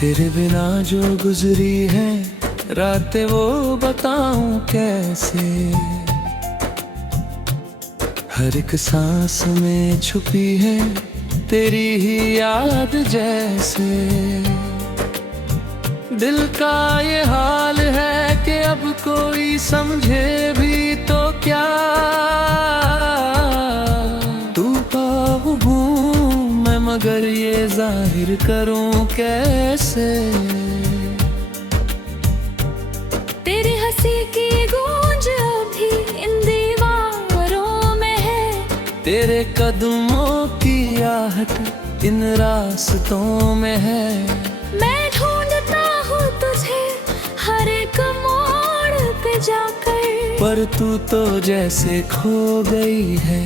तेरे बिना जो गुजरी है रातें वो बताऊं कैसे। हर एक सांस में छुपी है तेरी ही याद जैसे। दिल का ये हाल है कि अब कोई समझे भी तो क्या। तू पाऊं हूँ मैं मगर ये जाहिर करूं कैसे। तेरी हंसी की गूंज अभी इन दीवारों में है। तेरे कदमों की आहट इन रास्तों में है। मैं ढूंढता हूँ तुझे हर एक मोड़ पे जाकर, पर तू तो जैसे खो गई है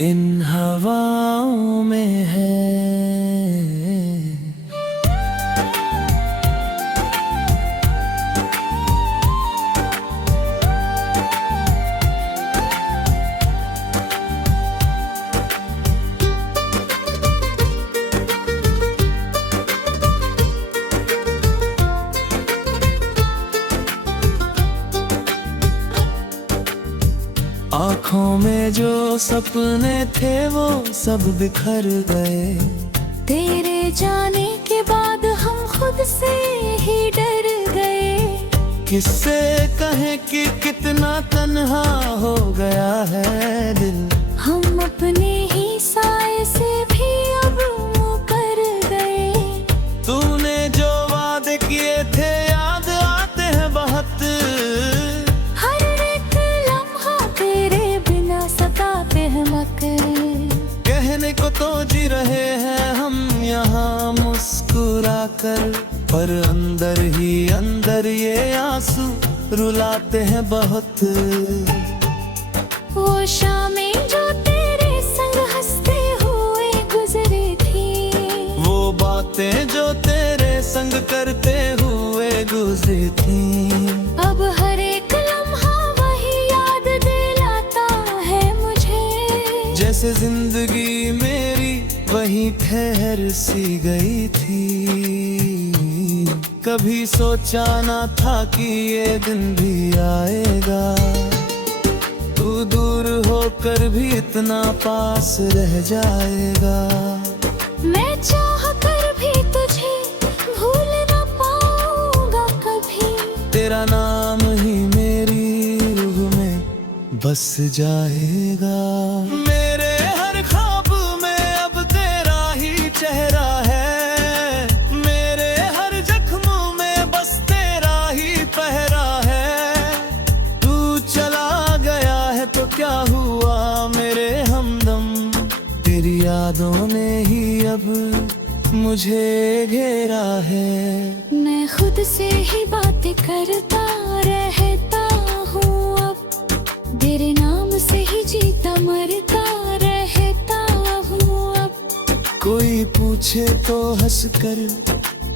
इन हवाओं में है। आँखों में जो सपने थे वो सब बिखर गए। तेरे जाने के बाद हम खुद से ही डर गए। किससे कहें कि कितना तन्हा हो गया है दिल। हम अपने ही साए से भी अब मुकर गए। तूने जो वादे किए थे याद आते हैं बहुत। हर एक लम्हा तेरे बिना सताते हैं मकर। कहने को तो जी रहे हैं हम यहाँ मुस्कुरा कर, पर अंदर ही अंदर ये आंसू रुलाते हैं बहुत। वो शामें जो तेरे संग हंसते हुए गुजरी थी, वो बातें जो तेरे संग करते हुए गुजरी थी। अब हर एक लम्हा वही याद दिलाता है मुझे। जैसे जिंदगी मेरी वहीं ठहर सी गई थी। कभी सोचा ना था कि ये दिन भी आएगा। तू दूर होकर भी इतना पास रह जाएगा। मैं चाह कर भी तुझे भूल ना पाऊंगा कभी। तेरा नाम ही मेरी रूह में बस जाएगा। मेरे हर ख्वाब में अब तेरा ही चेहरा है। मेरे हर जख्म में बस तेरा ही पहरा है। तू चला गया है तो क्या हुआ मेरे हमदम। तेरी यादों ने ही अब मुझे घेरा है। मैं खुद से ही बातें करता रहता हूँ अब। तेरे नाम से ही जीता मरता रहता हूँ अब। कोई पूछे तो हंस कर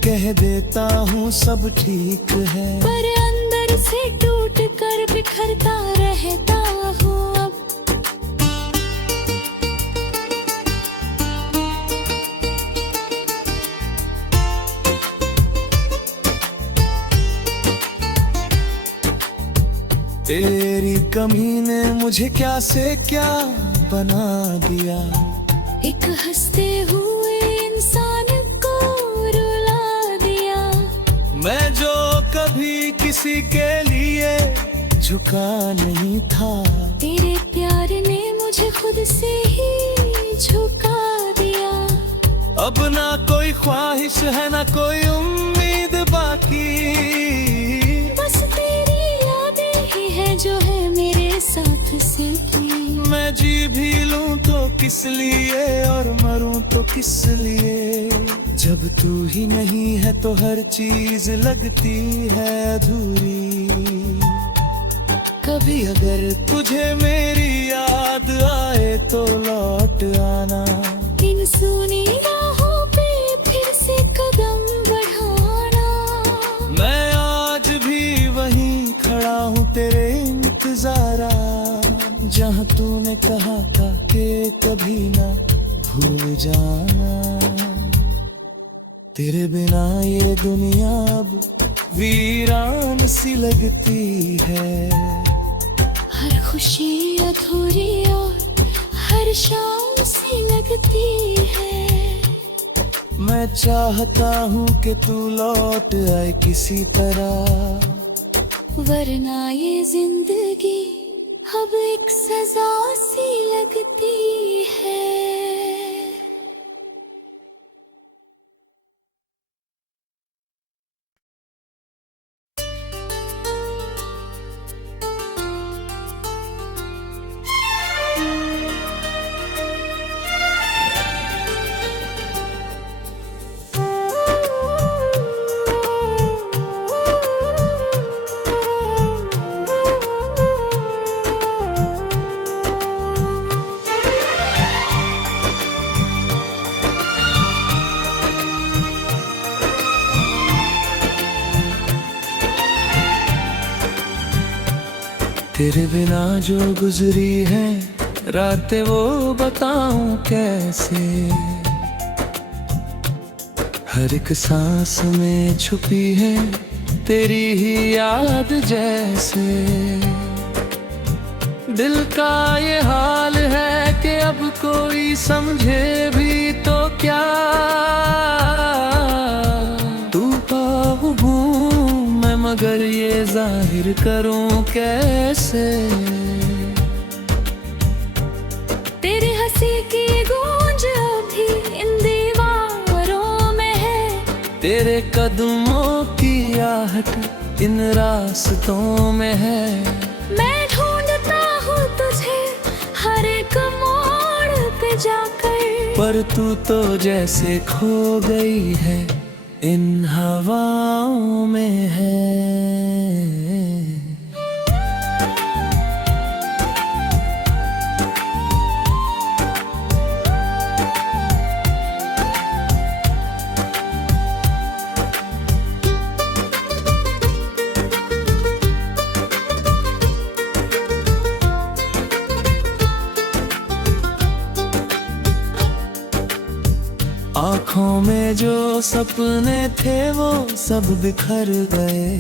कह देता हूँ सब ठीक है। पर अंदर से टूट कर बिखरता रहता हूँ अब। तेरी कमी ने मुझे क्या से क्या बना दिया। एक हंसते हुए इंसान को रुला दिया। मैं जो कभी किसी के लिए झुका नहीं था। तेरे प्यार ने मुझे खुद से ही झुका दिया। अब ना कोई ख्वाहिश है ना कोई उम्मीद बाकी। बस तेरी यादें ही है जो है मेरे साथ से की। मैं जी भी लूं तो किस लिए और मरूं तो किस लिए। जब तू ही नहीं है तो हर चीज लगती है अधूरी। कभी अगर तुझे मेरी याद आए तो लौट आना। इन सुनी राहों पे फिर से कदम बढ़ाना। मैं आज भी वहीं खड़ा हूँ तेरे इंतजारा। जहाँ तूने कहा था कि कभी ना भूल जाना। तेरे बिना ये दुनिया अब वीरान सी लगती है। हर खुशी अधूरी और हर शाम सी लगती है। मैं चाहता हूँ कि तू लौट आए किसी तरह, वरना ये जिंदगी अब एक सजा सी लगती है। तेरे बिना जो गुजरी है रातें वो बताऊं कैसे। हर एक सांस में छुपी है तेरी ही याद जैसे। दिल का ये हाल है कि अब कोई समझे भी तो क्या। तू पाऊं मैं मगर ये जाहिर करूं कैसे। तेरी हंसी की गूंज अभी इन दीवारों में है। तेरे कदमों की आहट इन रास्तों में है। मैं ढूंढता हूँ तुझे हर एक मोड़ पे जाकर, पर तू तो जैसे खो गई है इन हवाओं में है। आँखों में जो सपने थे वो सब बिखर गए।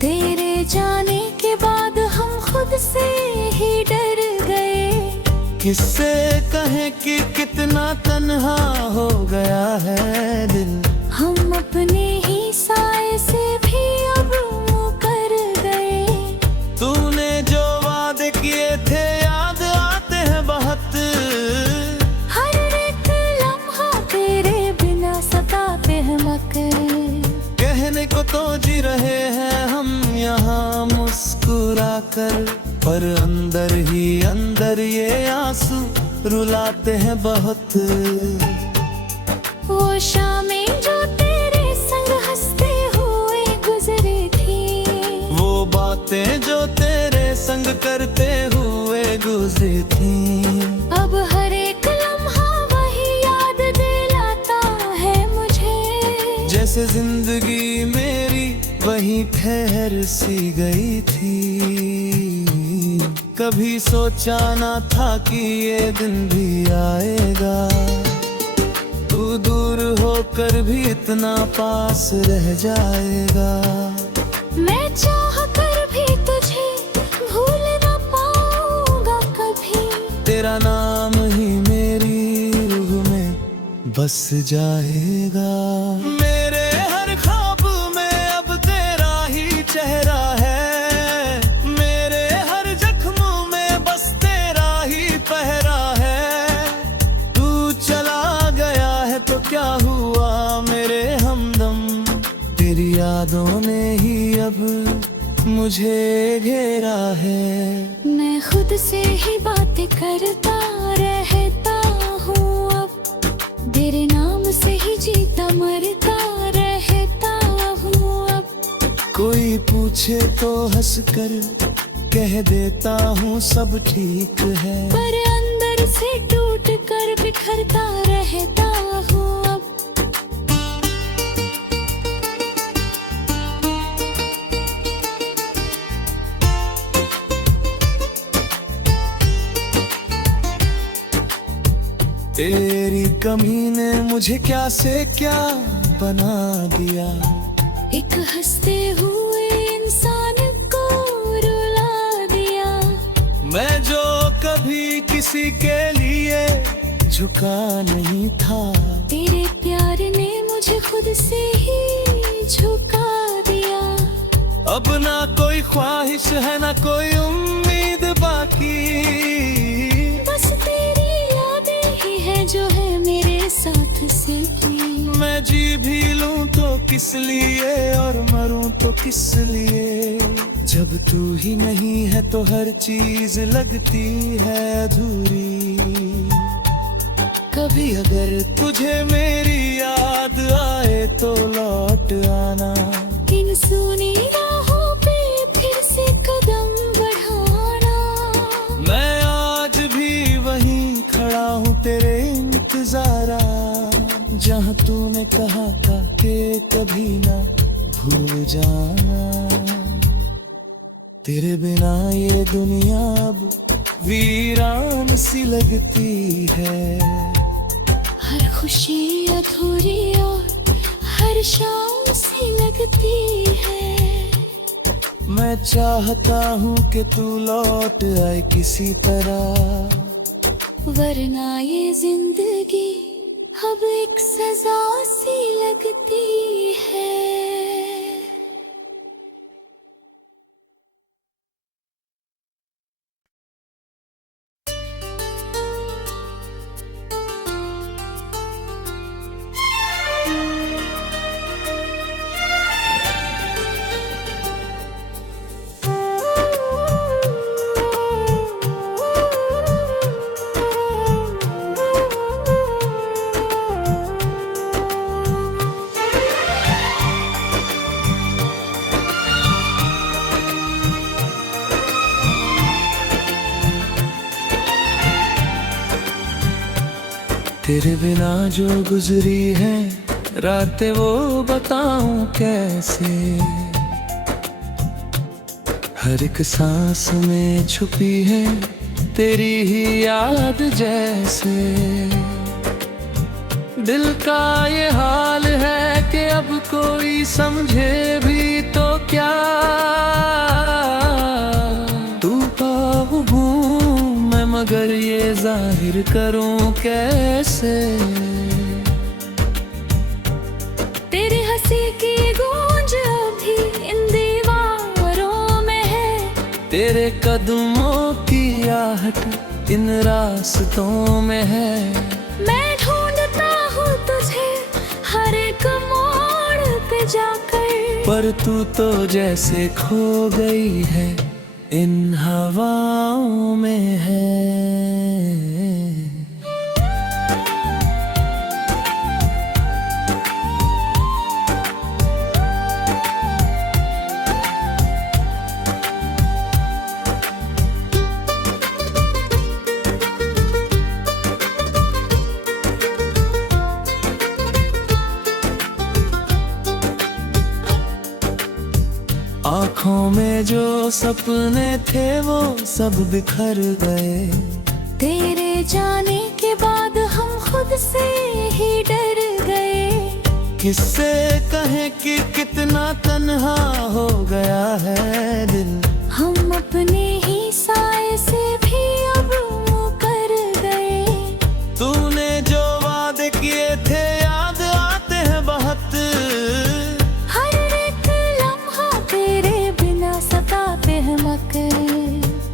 तेरे जाने के बाद हम खुद से ही डर गए। किससे कहें कि कितना तन्हा हो गया है दिल। हम अपने ही साए से भी अब मुकर गए। तूने जो वादे किए थे याद आते हैं बहुत। हर एक लम्हा तेरे बिना सताते हैं मकर। कहने को तो जी रहे हैं हम यहाँ मुस्कुरा कर, पर अंदर ही अंदर ये आंसू रुलाते हैं बहुत। वो शामें जो तेरे संग हंसते हुए गुजरी थी, वो बातें जो तेरे संग करते हुए गुजरी थी। अब हर एक लम्हा वही याद दिलाता है मुझे। जैसे जिंदगी मेरी वहीं ठहर सी गई थी। कभी सोचा ना था कि ये दिन भी आएगा। तू दूर होकर भी इतना पास रह जाएगा। मैं चाह कर भी तुझे भूल ना पाऊंगा कभी। तेरा नाम ही मेरी रूह में बस जाएगा। मेरे हर ख्वाब में अब तेरा ही चेहरा है। मेरे हर जख्म में बस तेरा ही पहरा है। तू चला गया है तो क्या हुआ मेरे हमदम। तेरी यादों ने ही अब मुझे घेरा है। मैं खुद से ही बातें करता रहता हूँ अब। तेरे नाम से ही जीता मरता रहता हूँ अब। कोई पूछे तो हंस कर कह देता हूँ सब ठीक है। पर अंदर से टूट कर बिखरता रहता हूँ अब। तेरी कमी ने मुझे क्या से क्या बना दिया। एक हंसते हुए इंसान को रुला दिया। मैं जो कभी किसी के लिए झुका नहीं था, तेरे प्यार ने मुझे खुद से ही झुका दिया। अब ना कोई ख्वाहिश है ना कोई उम्मीद बाकी, बस तेरी यादें ही है जो है मेरे साथ सिर्फ। मैं जी भी लूं तो किस लिए और मरूं तो किस लिए, जब तू ही नहीं है तो हर चीज लगती है अधूरी। कभी अगर तुझे मेरी याद आए तो लौट आना, इन सुनी राहों पे फिर से कदम बढ़ाना। मैं आज भी वहीं खड़ा हूँ तेरे इंतजारा, जहाँ तूने कहा था कि कभी ना भूल जाना। तेरे बिना ये दुनिया अब वीरान सी लगती है। हर खुशी अधूरी और हर शाम सी लगती है। मैं चाहता हूँ कि तू लौट आए किसी तरह, वरना ये जिंदगी अब एक सजा सी लगती है। तेरे बिना जो गुजरी है रातें वो बताऊं कैसे, हर एक सांस में छुपी है तेरी ही याद जैसे। दिल का ये हाल है कि अब कोई समझे भी तो क्या, तू पाऊं मैं मगर ये जाहिर करूं कैसे। तेरी हंसी की गूंज अभी इन दीवारों में है, तेरे कदमों की आहट इन रास्तों में है। मैं ढूंढता हूँ तुझे हर एक मोड़ पे जाकर, पर तू तो जैसे खो गई है इन हवाओं में है। आँखों में जो सपने थे वो सब बिखर गए, तेरे जाने के बाद हम खुद से ही डर गए। किससे कहें कि कितना तन्हा हो गया है दिल, हम अपने ही साए से भी अब मुकर गए। तूने जो वादे किए थे याद आते हैं बहुत, हर एक लम्हा तेरे बिना सताते हैं मकर।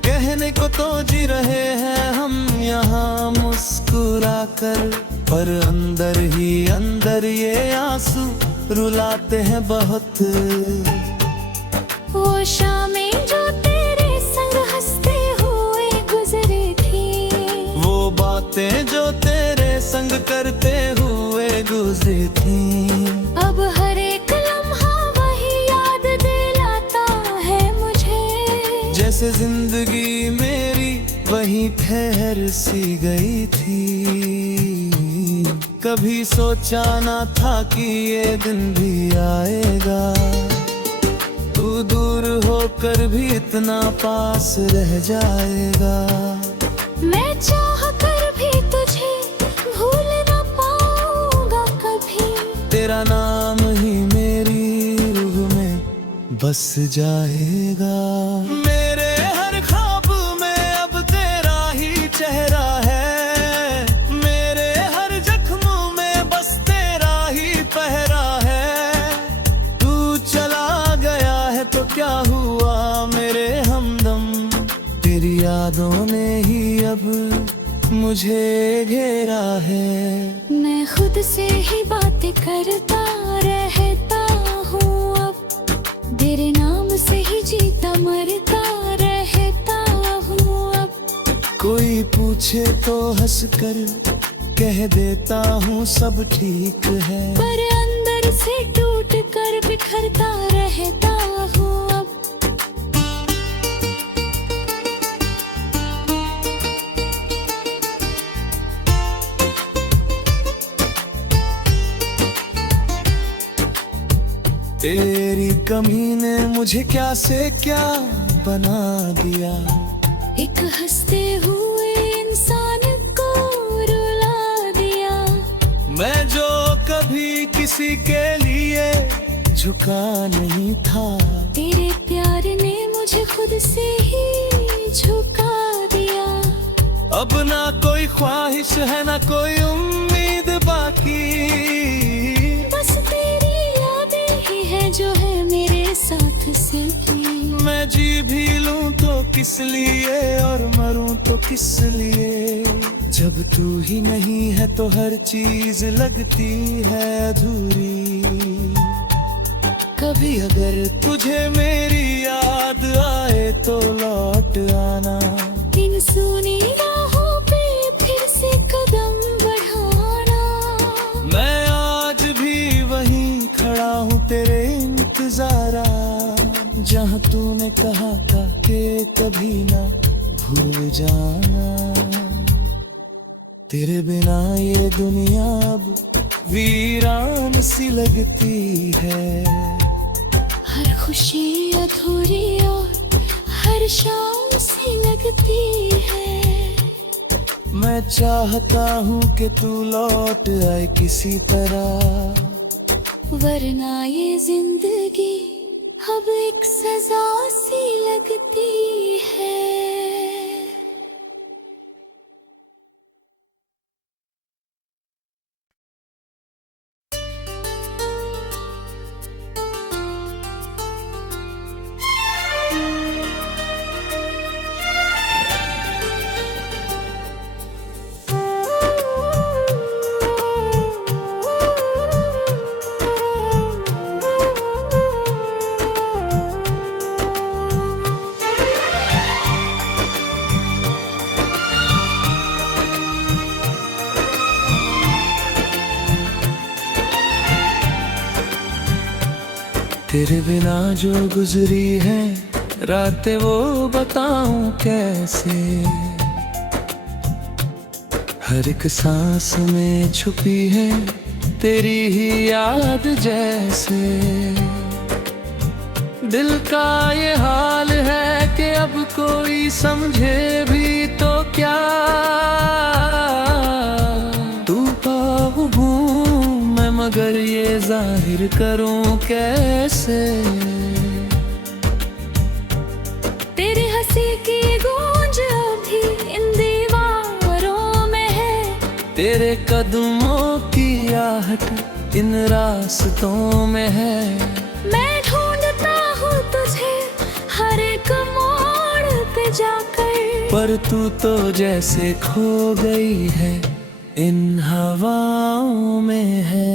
कहने को तो जी रहे हैं हम यहाँ मुस्कुरा कर, पर अंदर ही अंदर ये आंसू रुलाते हैं बहुत। वो शामें जो तेरे संग हंसते हुए गुजरी थी, वो बातें जो तेरे संग करते हुए गुजरी थी, अब हर एक लम्हा वही याद दिलाता है मुझे। जैसे जिंदगी मेरी वहीं ठहर सी गई थी। कभी सोचा ना था कि ये दिन भी आएगा, तू दूर होकर भी इतना पास रह जाएगा। मैं चाह कर भी तुझे भूल ना पाऊंगा कभी, तेरा नाम बस जाएगा। मेरे हर ख्वाब में अब तेरा ही चेहरा है, मेरे हर जख्म में बस तेरा ही पहरा है। तू चला गया है तो क्या हुआ मेरे हमदम, तेरी यादों ने ही अब मुझे घेरा है। मैं खुद से ही बातें करता रहता हूँ अब, तेरे नाम से ही जीता मरता रहता हूँ अब। कोई पूछे तो हंस कर कह देता हूँ सब ठीक है, पर अंदर से टूट कर बिखरता रहता हूँ अब। तेरी कमी ने मुझे क्या से क्या बना दिया, एक हंसते हुए इंसान को रुला दिया। मैं जो कभी किसी के लिए झुका नहीं था, तेरे प्यार ने मुझे खुद से ही झुका दिया। अब ना कोई ख्वाहिश है ना कोई उम्मीद बाकी, बस तेरी यादें ही है जो है मेरे साथ सिर्फ। मैं जी भी लूं तो किस लिए और मरूं तो किस लिए, जब तू ही नहीं है तो हर चीज लगती है अधूरी। कभी अगर तुझे मेरी याद आए तो लौट आना, इन सुनी राहों पे फिर से कदम बढ़ाना। मैं आज भी वहीं खड़ा हूँ तेरे इंतजारा, जहाँ तूने कहा था कि कभी ना भूल जाना। तेरे बिना ये दुनिया अब वीरान सी लगती है, हर खुशी अधूरी और हर शाम सी लगती है। मैं चाहता हूँ कि तू लौट आए किसी तरह, वरना ये जिंदगी अब एक सजा सी लगती है। तेरे बिना जो गुजरी है रातें वो बताऊं कैसे, हर एक सांस में छुपी है तेरी ही याद जैसे। दिल का ये हाल है कि अब कोई समझे भी तो क्या, तू पाऊं हूँ मैं मगर ये जाहिर करूं कैसे। तेरे हंसी की गूंज अभी इन दीवारों में है, तेरे कदमों की आहट इन रास्तों में है। मैं ढूंढता हूँ तुझे हर एक मोड़ पे जाकर, पर तू तो जैसे खो गई है इन हवाओं में है।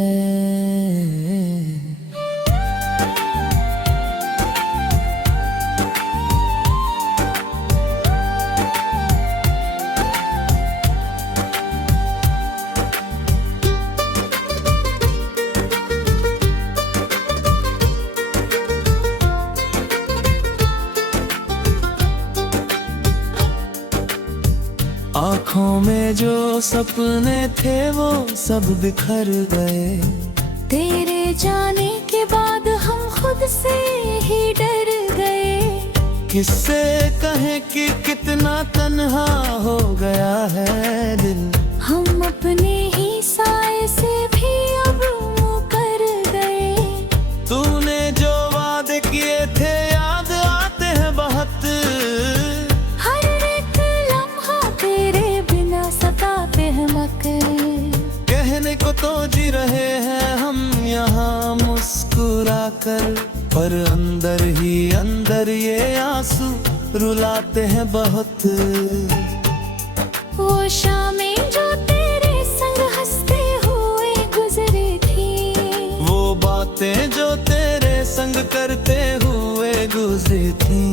आँखों में जो सपने थे वो सब बिखर गए, तेरे जाने के बाद हम खुद से ही डर गए। किससे कहें कि कितना तन्हा हो गया है दिल, हम अपने ही साए से भी अब मुकर गए। तूने जो वादे किए थे को तो जी रहे हैं हम यहाँ मुस्कुरा कर, पर अंदर ही अंदर ये आंसू रुलाते हैं बहुत। वो शामें जो तेरे संग हंसते हुए गुजरी थी, वो बातें जो तेरे संग करते हुए गुजरी थी,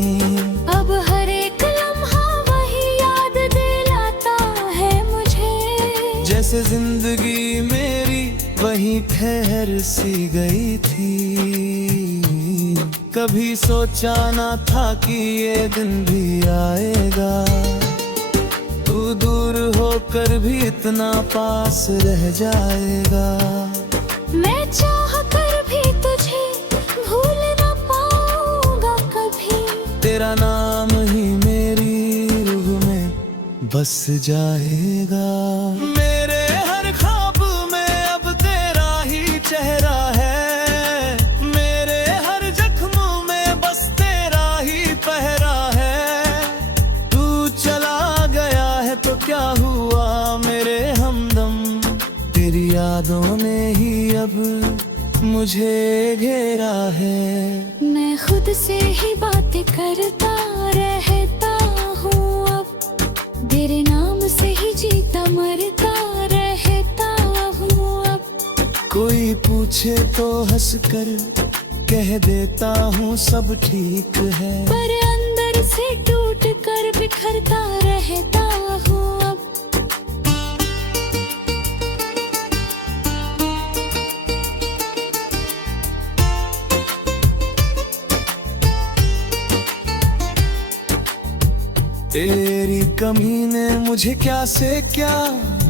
अब हर एक लम्हा वही याद दिलाता है मुझे। जैसे जिंदगी मेरी वहीं ठहर सी गई थी। कभी सोचा ना था कि ये दिन भी आएगा, तू दूर होकर भी इतना पास रह जाएगा। मैं चाह कर भी तुझे भूल ना पाऊंगा कभी, तेरा नाम ही मेरी रूह में बस जाएगा। मेरे हर ख्वाब में अब तेरा ही चेहरा है, मेरे हर जख्म में बस तेरा ही पहरा है। तू चला गया है तो क्या हुआ मेरे हमदम, तेरी यादों ने ही अब मुझे घेरा है। मैं खुद से ही बातें करता रहता हूँ अब, तेरे नाम से ही जीता मरता रहता हूँ अब। कोई पूछे तो हंस कर कह देता हूँ सब ठीक है, पर अंदर से टूट कर बिखरता रहता हूँ अब। तेरी कमी ने मुझे क्या से क्या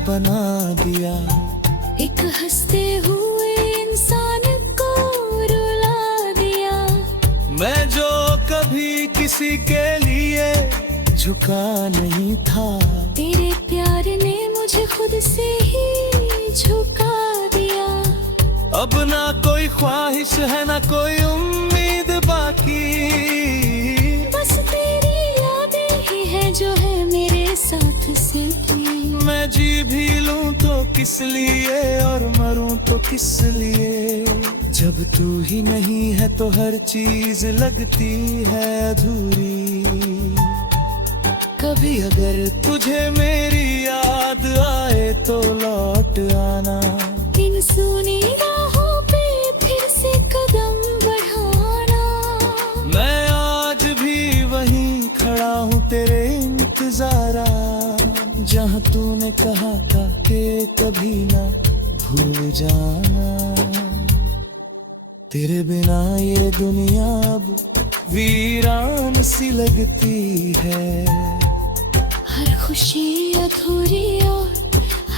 बना दिया, एक हंसते हुए इंसान को रुला दिया। मैं जो कभी किसी के लिए झुका नहीं था, तेरे प्यार ने मुझे खुद से ही झुका दिया। अब ना कोई ख्वाहिश है ना कोई उम्मीद बाकी, बस तेरी यादें ही है जो है मेरे साथ सिलती। मैं जी भी लूं तो किस लिए और मरूं तो किस लिए, जब तू ही नहीं है तो हर चीज लगती है अधूरी। कभी अगर तुझे मेरी याद आए तो लौट आना, इन सुनी राहों पे फिर से कदम बढ़ाना। मैं आज भी वहीं खड़ा हूँ तेरे इंतजारा, जहाँ तूने कहा था कि कभी ना भूल जाना। तेरे बिना ये दुनिया अब वीरान सी लगती है, हर खुशी अधूरी और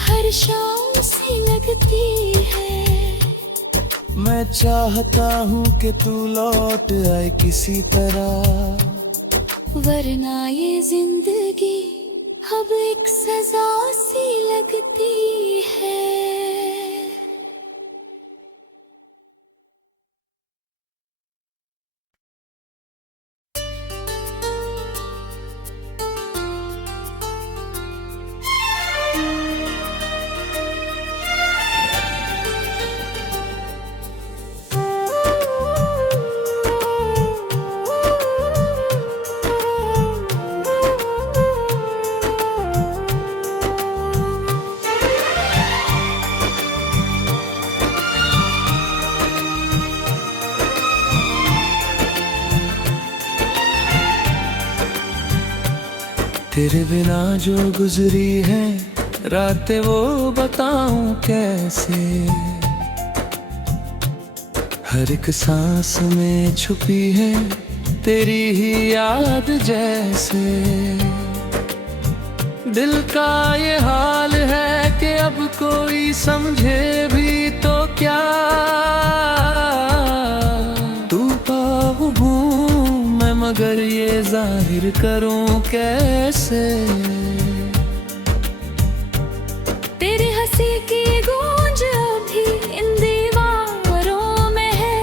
हर शाम सी लगती है। मैं चाहता हूँ कि तू लौट आए किसी तरह, वरना ये जिंदगी अब एक सजा सी लगती है। तेरे बिना जो गुजरी है रातें वो बताऊं कैसे, हर एक सांस में छुपी है तेरी ही याद जैसे। दिल का ये हाल है कि अब कोई समझे भी तो क्या, तू पाऊं हूँ मैं मगर ये जाहिर करूं कैसे। तेरे हंसी की गूंज अभी इन दीवारों में है,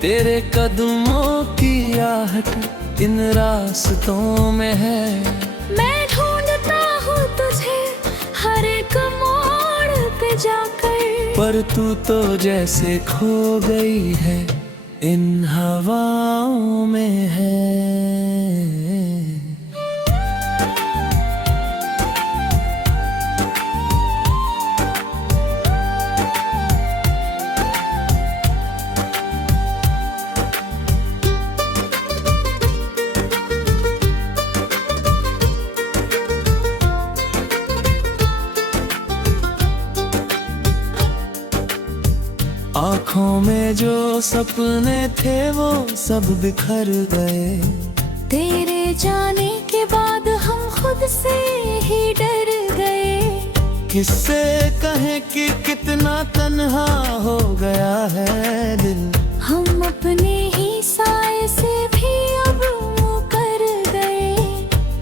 तेरे कदमों की आहट इन रास्तों में है। मैं ढूंढता हूँ तुझे हर एक मोड़ पे जाकर, पर तू तो जैसे खो गई है इन हवाओं में है। आँखों में जो सपने थे वो सब बिखर गए। तेरे जाने के बाद हम खुद से ही डर गए। किससे कहें कि कितना तन्हा हो गया है दिल। हम अपने ही साए से भी अब मुकर गए।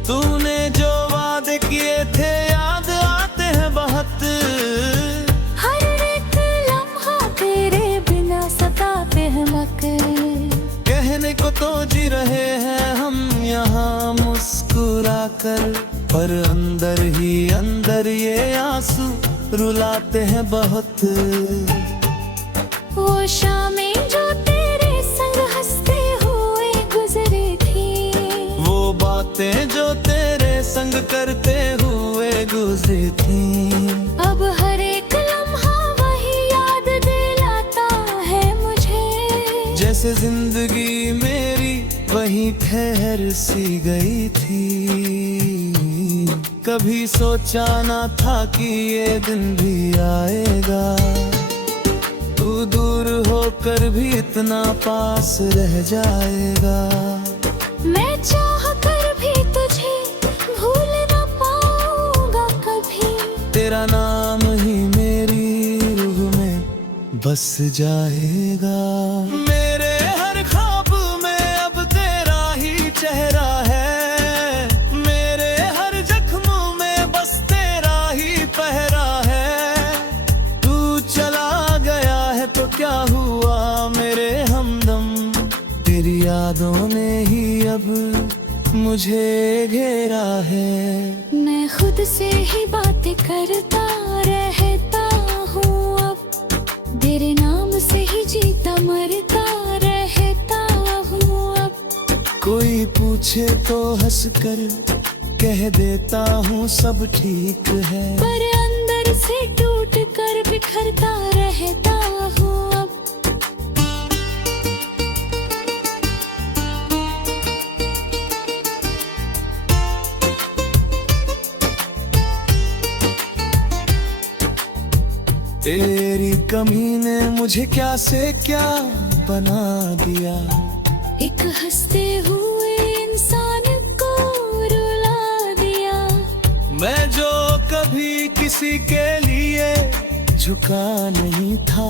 तूने जो वादे किए थे याद आते हैं बहुत। हर एक लम्हा तेरे बिना सताते हैं मकर। कहने को तो जी रहे हैं हम यहाँ मुस्कुरा कर, पर अंदर ही अंदर ये आंसू रुलाते हैं बहुत। वो शामें जो तेरे संग हंसते हुए गुजरी थी, वो बातें जो तेरे संग करते हुए गुजरी थी। अब हर एक लम्हा वही याद दिलाता है मुझे। जैसे जिंदगी मेरी वहीं ठहर सी गई थी। कभी सोचा ना था कि ये दिन भी आएगा। तू दूर होकर भी इतना पास रह जाएगा। मैं चाह कर भी तुझे भूल ना पाऊंगा कभी। तेरा नाम ही मेरी रूह में बस जाएगा। मेरे हर ख्वाब में अब तेरा ही चेहरा है। मेरे हर जख्म में बस तेरा ही पहरा है। तू चला गया है तो क्या हुआ मेरे हमदम। तेरी यादों ने ही अब मुझे घेरा है। मैं खुद से ही बातें करता रहता हूँ अब। तेरे नाम से ही जीता मरता रहता हूँ अब। कोई पूछे तो हंस कर कह देता हूँ सब ठीक है। पर अंदर से टूट कर बिखरता रहता हूँ अब। तेरी कमी ने मुझे क्या से क्या बना दिया। एक हंसते हुए इंसान को रुला दिया। मैं जो कभी किसी के लिए झुका नहीं था।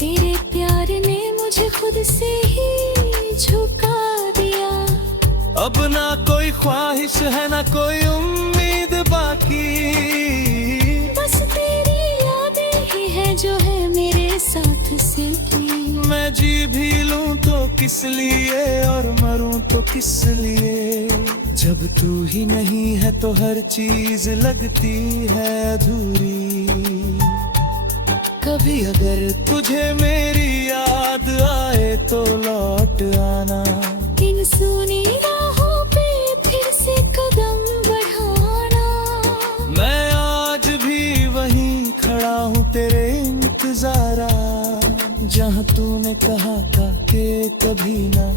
तेरे प्यार ने मुझे खुद से ही झुका दिया। अब ना कोई ख्वाहिश है ना कोई उम्मीद बाकी। बस तेरी यादें ही है जो है मेरे साथ सिलकी। मैं जी भी लूं तो किस लिए और मरूं तो किस लिए। जब तू ही नहीं है तो हर चीज लगती है अधूरी। कभी अगर तुझे मेरी याद आए तो लौट आना। इन सुनी राहों पे फिर से कदम बढ़ाना। मैं आज भी वहीं खड़ा हूँ तेरे इंतजारा। जहाँ तूने कहा था कि कभी ना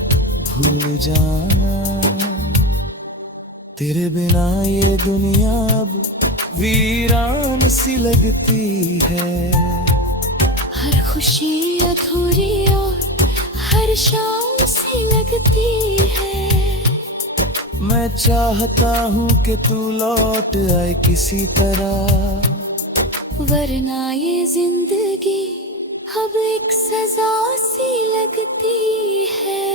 भूल जाना। तेरे बिना ये दुनिया अब वीरान सी लगती है। हर खुशी अधूरी और हर शाम सी लगती है। मैं चाहता हूँ कि तू लौट आए किसी तरह। वरना ये जिंदगी अब एक सजा सी लगती है।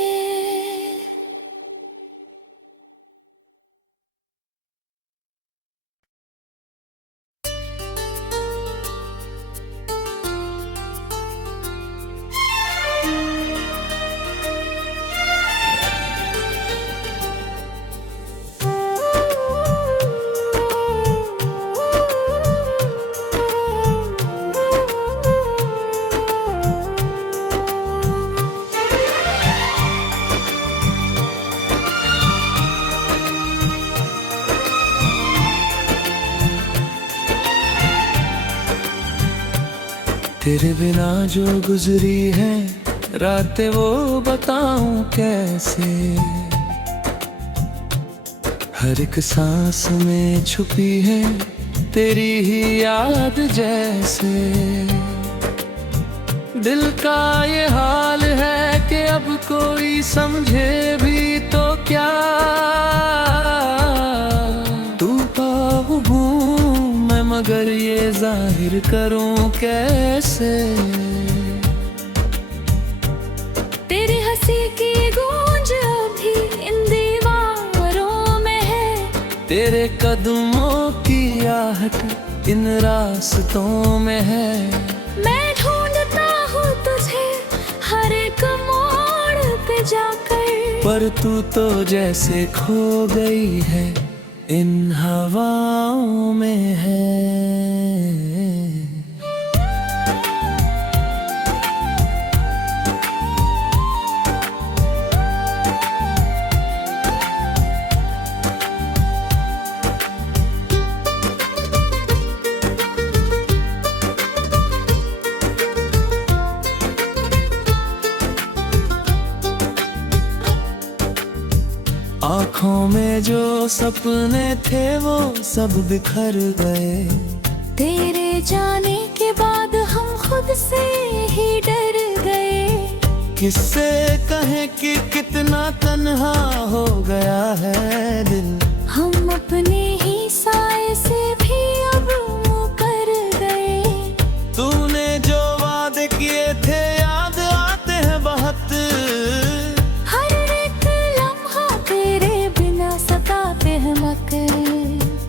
तेरे बिना जो गुजरी है रातें वो बताऊं कैसे। हर एक सांस में छुपी है तेरी ही याद जैसे। दिल का ये हाल है कि अब कोई समझे भी तो क्या। तू पाऊं हूँ मैं मगर ये जाहिर करूं कैसे। तेरी हंसी की गूंज अभी इन दीवारों में है। तेरे कदमों की आहट इन रास्तों में है। मैं ढूंढता हूँ तुझे हर एक मोड़ पे जाकर, पर तू तो जैसे खो गई है इन हवाओं में है। आँखों में जो सपने थे वो सब बिखर गए। तेरे जाने के बाद हम खुद से ही डर गए। किससे कहें कि कितना तन्हा हो गया है दिल। हम अपने ही साए से भी अब मुकर गए। तूने जो वादे किए थे याद आते हैं बहुत। हर एक लम्हा तेरे बिना सताते हैं मकर।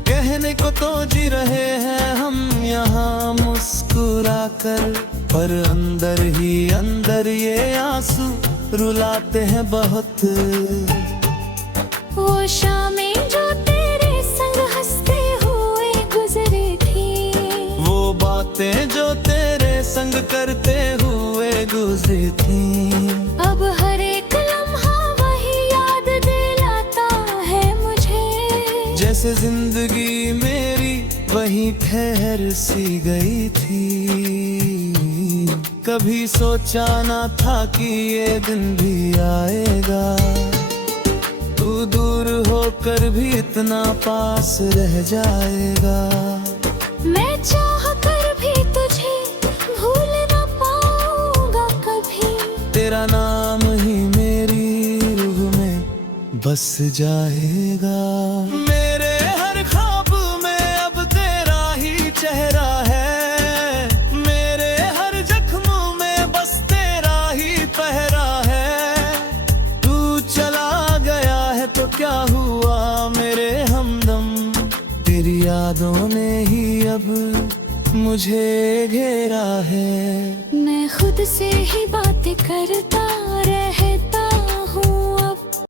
कहने को तो जी रहे हैं हम यहाँ मुस्कुरा कर, पर अंदर ही अंदर ये आंसू रुलाते हैं बहुत। वो शामें जो तेरे संग हंसते हुए गुजरी थी, वो बातें जो तेरे संग करते हुए गुजरी थी। अब हर एक लम्हा वही याद दिलाता है मुझे। जैसे जिंदगी मेरी वहीं ठहर सी गई थी। कभी सोचा ना था कि ये दिन भी आएगा। तू दूर होकर भी इतना पास रह जाएगा। मैं चाह कर भी तुझे भूल ना पाऊंगा कभी। तेरा नाम ही मेरी रूह में बस जाएगा। मेरे हर ख्वाब में अब तेरा ही चेहरा है। मेरे हर जख्म में बस तेरा ही पहरा है। तू चला गया है तो क्या हुआ मेरे हमदम। तेरी यादों ने ही अब मुझे घेरा है। मैं खुद से ही बातें करता रहता